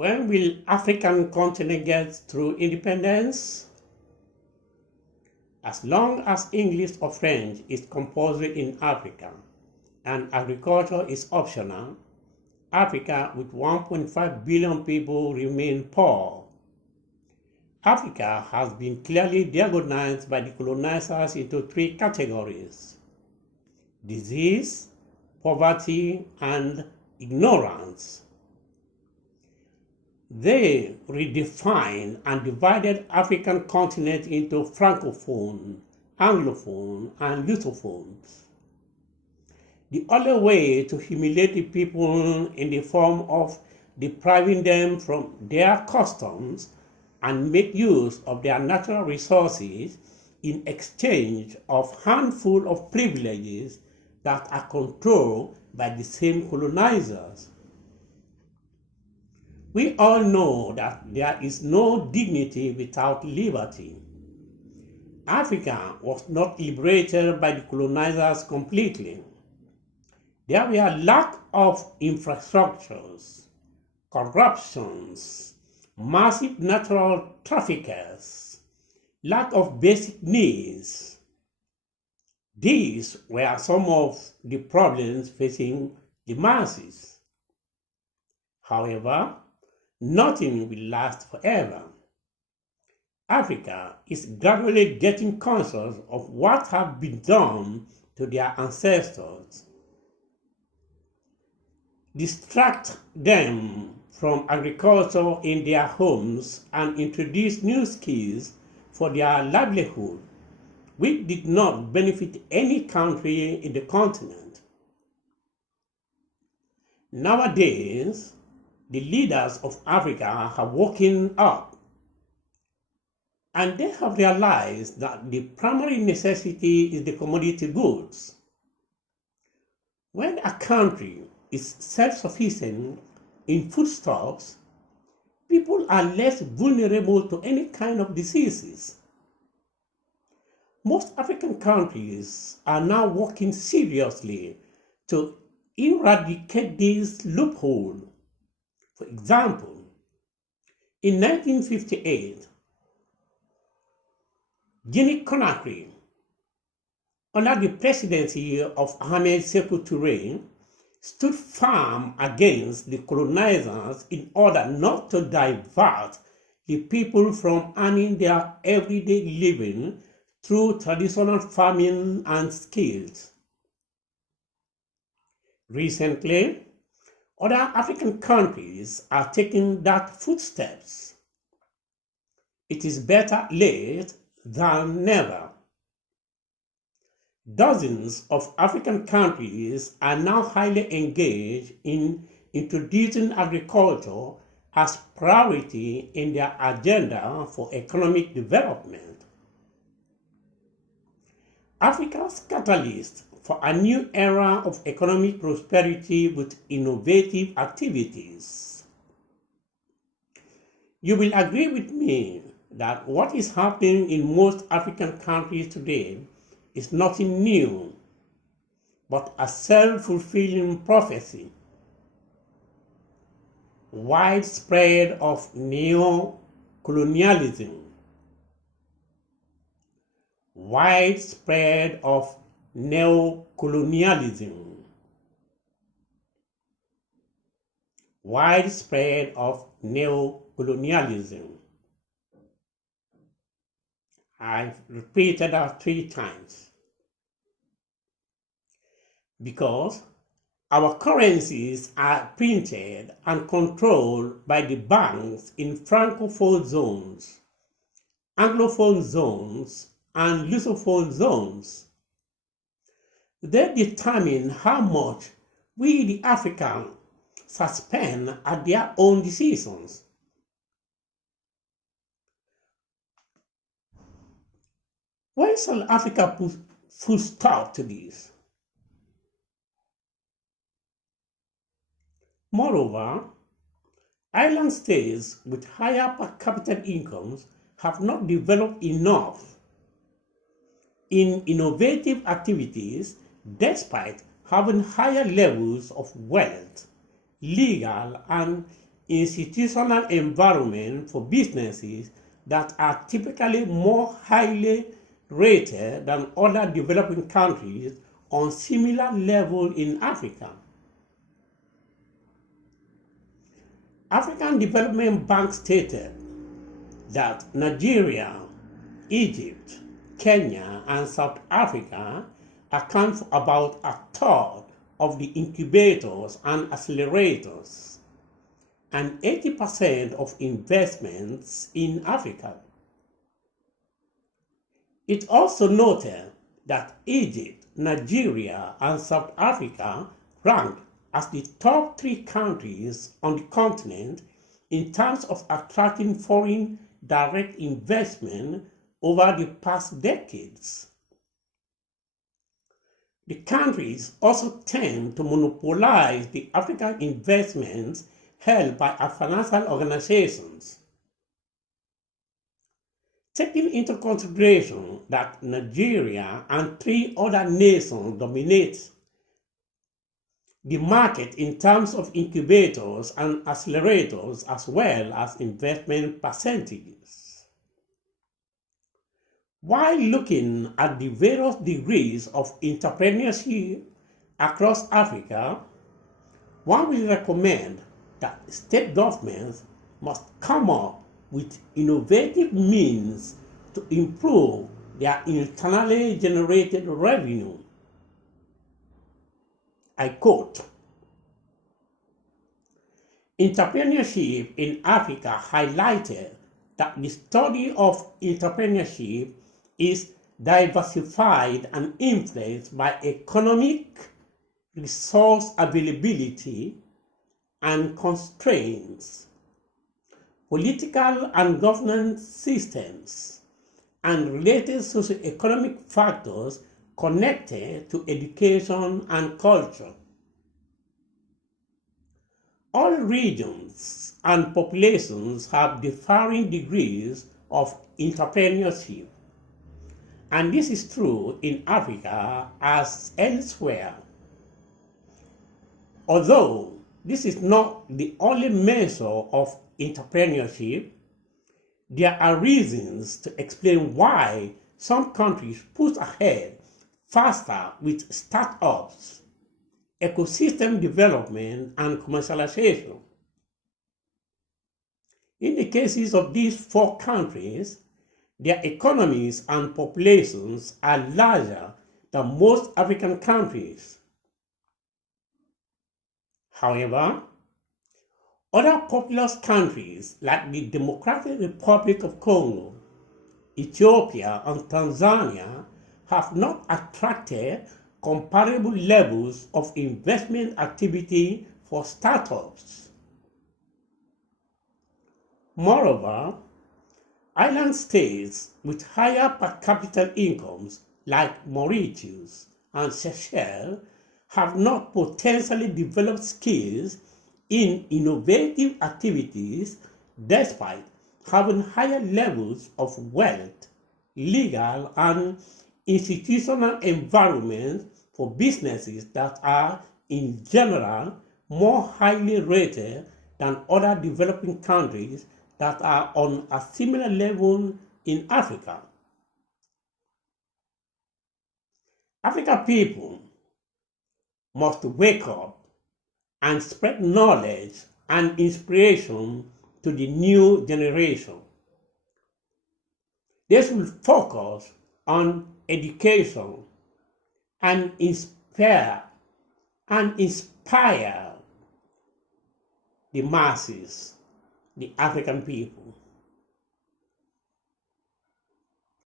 When will African continent get through independence? As long as English or French is compulsory in Africa and agriculture is optional, Africa with 1.5 billion people remain poor. Africa has been clearly diagnosed by the colonizers into three categories: disease, poverty, and ignorance. They redefined and divided African continent into francophone, anglophone, and lusophones. The only way to humiliate the people in the form of depriving them from their customs and make use of their natural resources in exchange of handful of privileges that are controlled by the same colonizers. We all know that there is no dignity without liberty. Africa was not liberated by the colonizers completely. There were lack of infrastructures, corruptions, massive natural traffickers, lack of basic needs. These were some of the problems facing the masses. However, nothing will last forever. Africa is gradually getting conscious of what has been done to their ancestors. Distract them from agriculture in their homes and introduce new skills for their livelihood, which did not benefit any country in the continent. Nowadays, the leaders of Africa have woken up and they have realized that the primary necessity is the commodity goods. When a country is self-sufficient in foodstuffs, people are less vulnerable to any kind of diseases. Most African countries are now working seriously to eradicate this loophole. For example, in 1958, Guinea-Conakry, under the presidency of Ahmed Sékou Touré, stood firm against the colonizers in order not to divert the people from earning their everyday living through traditional farming and skills. Recently, other African countries are taking that footsteps. It is better late than never. Dozens of African countries are now highly engaged in introducing agriculture as priority in their agenda for economic development. Africa's catalyst for a new era of economic prosperity with innovative activities. You will agree with me that what is happening in most African countries today is nothing new, but a self-fulfilling prophecy. Widespread of neo-colonialism. Widespread of neo-colonialism. Widespread of neo-colonialism. I've repeated that 3 times. Because our currencies are printed and controlled by the banks in francophone zones, anglophone zones, and lusophone zones. They determine how much we, the Africans, spend at their own decisions. When shall Africa put full stop to this? Moreover, island states with higher per capita incomes have not developed enough in innovative activities despite having higher levels of wealth, legal and institutional environment for businesses that are typically more highly rated than other developing countries on similar level in Africa. African Development Bank stated that Nigeria, Egypt, Kenya, and South Africa account for about a third of the incubators and accelerators and 80% of investments in Africa. It also noted that Egypt, Nigeria, and South Africa ranked as the top 3 countries on the continent in terms of attracting foreign direct investment over the past decades. The countries also tend to monopolize the African investments held by our financial organizations. Taking into consideration that Nigeria and 3 other nations dominate the market in terms of incubators and accelerators as well as investment percentages. While looking at the various degrees of entrepreneurship across Africa, one will recommend that state governments must come up with innovative means to improve their internally generated revenue. I quote, "Entrepreneurship in Africa highlighted that the study of entrepreneurship is diversified and influenced by economic, resource availability, and constraints, political and governance systems, and related socioeconomic factors connected to education and culture. All regions and populations have differing degrees of entrepreneurship, and this is true in Africa as elsewhere. Although this is not the only measure of entrepreneurship, there are reasons to explain why some countries push ahead faster with startups, ecosystem development, and commercialization. In the cases of these 4 countries, their economies and populations are larger than most African countries. However, other populous countries like the Democratic Republic of Congo, Ethiopia, and Tanzania have not attracted comparable levels of investment activity for startups. Moreover, island states with higher per capita incomes like Mauritius and Seychelles have not potentially developed skills in innovative activities despite having higher levels of wealth, legal and institutional environments for businesses that are, in general, more highly rated than other developing countries that are on a similar level in Africa. African people must wake up and spread knowledge and inspiration to the new generation. They should focus on education and inspire the masses, the African people.